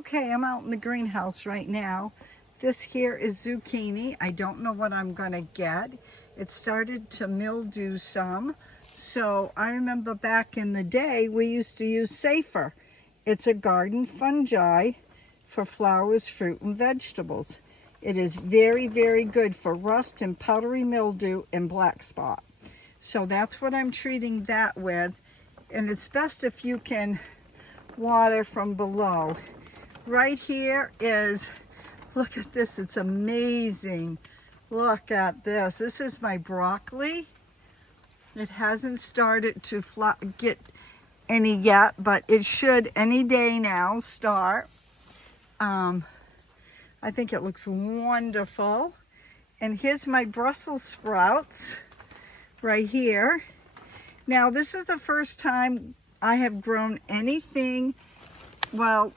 Okay, I'm out in the greenhouse right now. This here is zucchini. I don't know what I'm gonna get. It started to mildew some. So I remember back in the day, we used to use Safer. It's a garden fungi for flowers, fruit, and vegetables. It is very, very good for rust and powdery mildew and black spot. So that's what I'm treating that with. And it's best if you can water from below. Right here is, look at this, it's amazing. Look at this. This is my broccoli. It hasn't started to get any yet, but it should any day now start. I think it looks wonderful. And here's my Brussels sprouts right here. Now, this is the first time I have grown anything, well,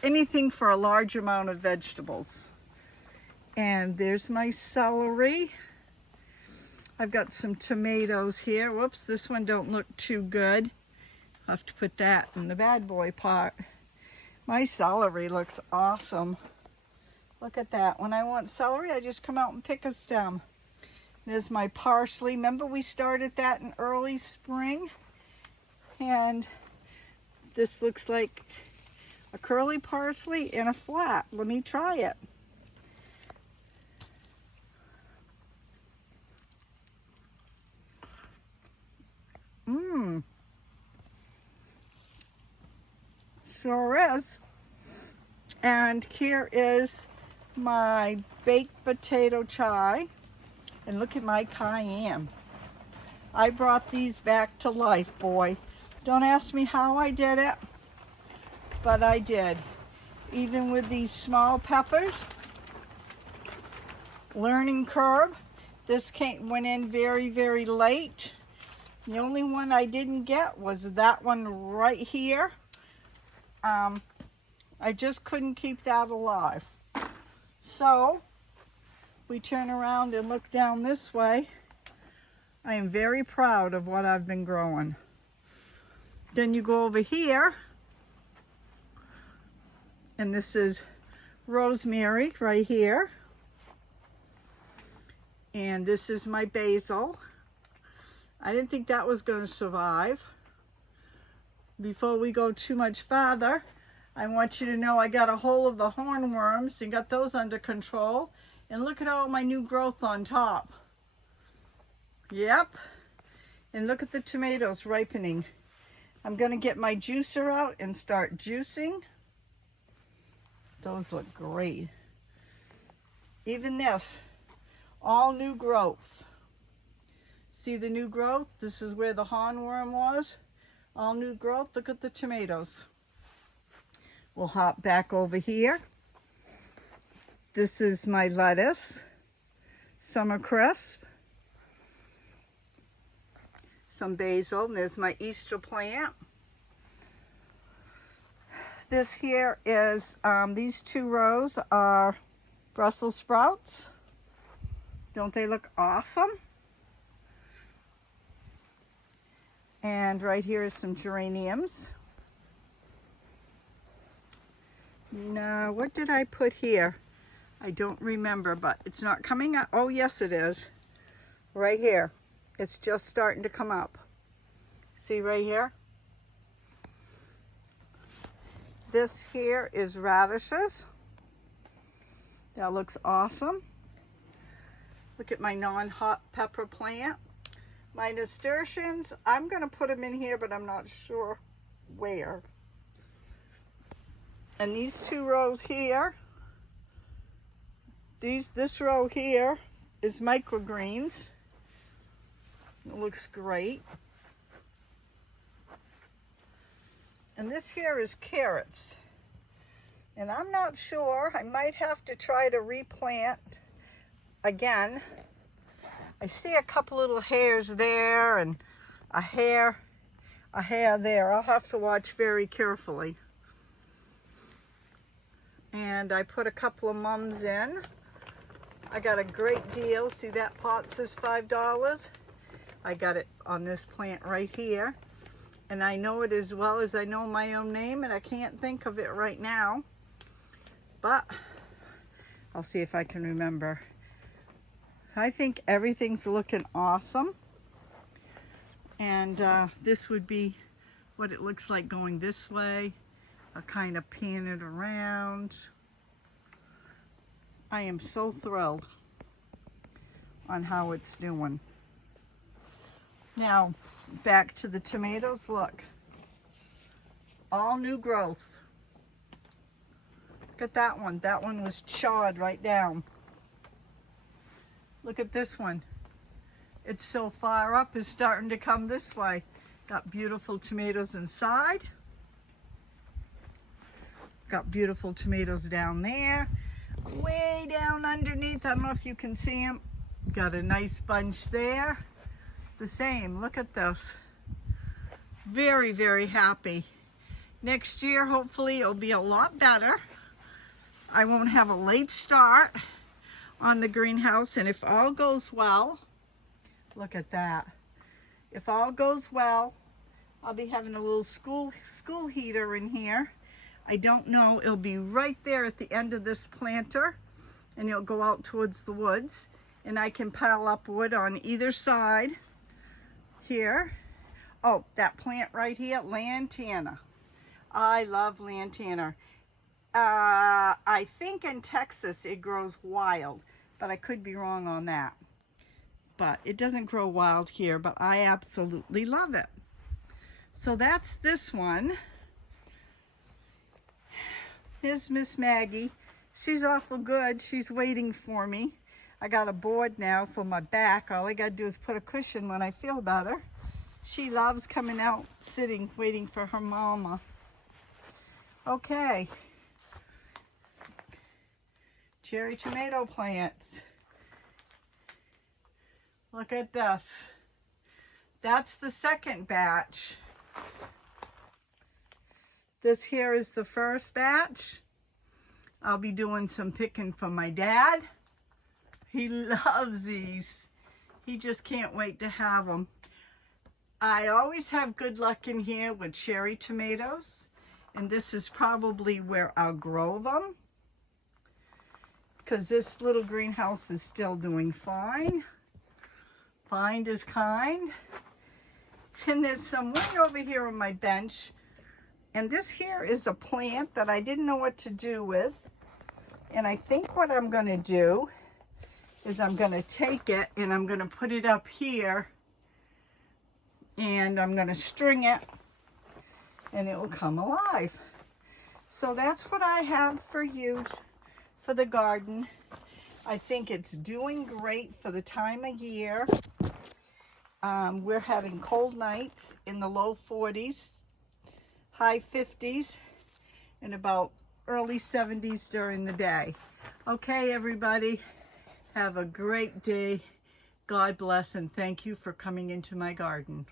anything for a large amount of vegetables. And there's my celery. I've got some tomatoes here. Whoops, this one don't look too good. I'll have to put that in the bad boy pot. My celery looks awesome. Look at that. When I want celery, I just come out and pick a stem. There's my parsley. Remember we started that in early spring? And this looks like a curly parsley in a flat. Let me try it. Sure is. And here is my baked potato chai. And look at my cayenne. I brought these back to life, boy. Don't ask me how I did it, but I did. Even with these small peppers, learning curve. This went in very, very late. The only one I didn't get was that one right here. I just couldn't keep that alive. So we turn around and look down this way. I am very proud of what I've been growing. Then you go over here, and this is rosemary right here. And this is my basil. I didn't think that was going to survive. Before we go too much farther, I want you to know I got a hold of the hornworms and got those under control. And look at all my new growth on top. Yep. And look at the tomatoes ripening. I'm going to get my juicer out and start juicing. Those look great. Even this, all new growth. See the new growth? This is where the hornworm was. All new growth. Look at the tomatoes. We'll hop back over here. This is my lettuce, summer crisp, some basil, and there's my Easter plant. This here is, these two rows are Brussels sprouts. Don't they look awesome? And right here is some geraniums. Now, what did I put here? I don't remember, but it's not coming up. Oh, yes, it is. Right here. It's just starting to come up. See right here? This here is radishes. That looks awesome. Look at my non-hot pepper plant. My nasturtiums, I'm going to put them in here, but I'm not sure where. And these two rows here, this row here is microgreens. It looks great. And this here is carrots. And I'm not sure, I might have to try to replant again. I see a couple little hairs there and a hair there. I'll have to watch very carefully. And I put a couple of mums in. I got a great deal. See that pot says $5? I got it on this plant right here. And I know it as well as I know my own name, and I can't think of it right now. but I'll see if I can remember. I think everything's looking awesome. And this would be what it looks like going this way. I'll kind of pan it around. I am so thrilled on how it's doing. Now, back to the tomatoes, look. All new growth. Look at that one. That one was chawed right down. Look at this one. It's so far up, it's starting to come this way. Got beautiful tomatoes inside. Got beautiful tomatoes down there. Way down underneath, I don't know if you can see them. Got a nice bunch there. The same, look at this. Very, very happy. Next year, hopefully, it'll be a lot better. I won't have a late start on the greenhouse, and if all goes well, look at that. If all goes well, I'll be having a little school heater in here. I don't know, it'll be right there at the end of this planter, and it'll go out towards the woods, and I can pile up wood on either side here. Oh, that plant right here, lantana. I love lantana. I think in Texas it grows wild, but I could be wrong on that. But it doesn't grow wild here, but I absolutely love it. So that's this one. Here's Miss Maggie. She's awful good. She's waiting for me. I got a board now for my back. All I gotta do is put a cushion when I feel better. She loves coming out, sitting, waiting for her mama. Okay. Cherry tomato plants. Look at this. That's the second batch. This here is the first batch. I'll be doing some picking for my dad. He loves these. He just can't wait to have them. I always have good luck in here with cherry tomatoes, and this is probably where I'll grow them, because this little greenhouse is still doing fine. Find is kind. And there's some way over here on my bench, and this here is a plant that I didn't know what to do with, and I think what I'm going to do is I'm going to take it and I'm going to put it up here, and I'm going to string it, and it will come alive. So that's what I have for you for the garden. I think it's doing great for the time of year. We're having cold nights in the low 40s, high 50s, and about early 70s during the day. Okay, everybody, have a great day. God bless, and thank you for coming into my garden.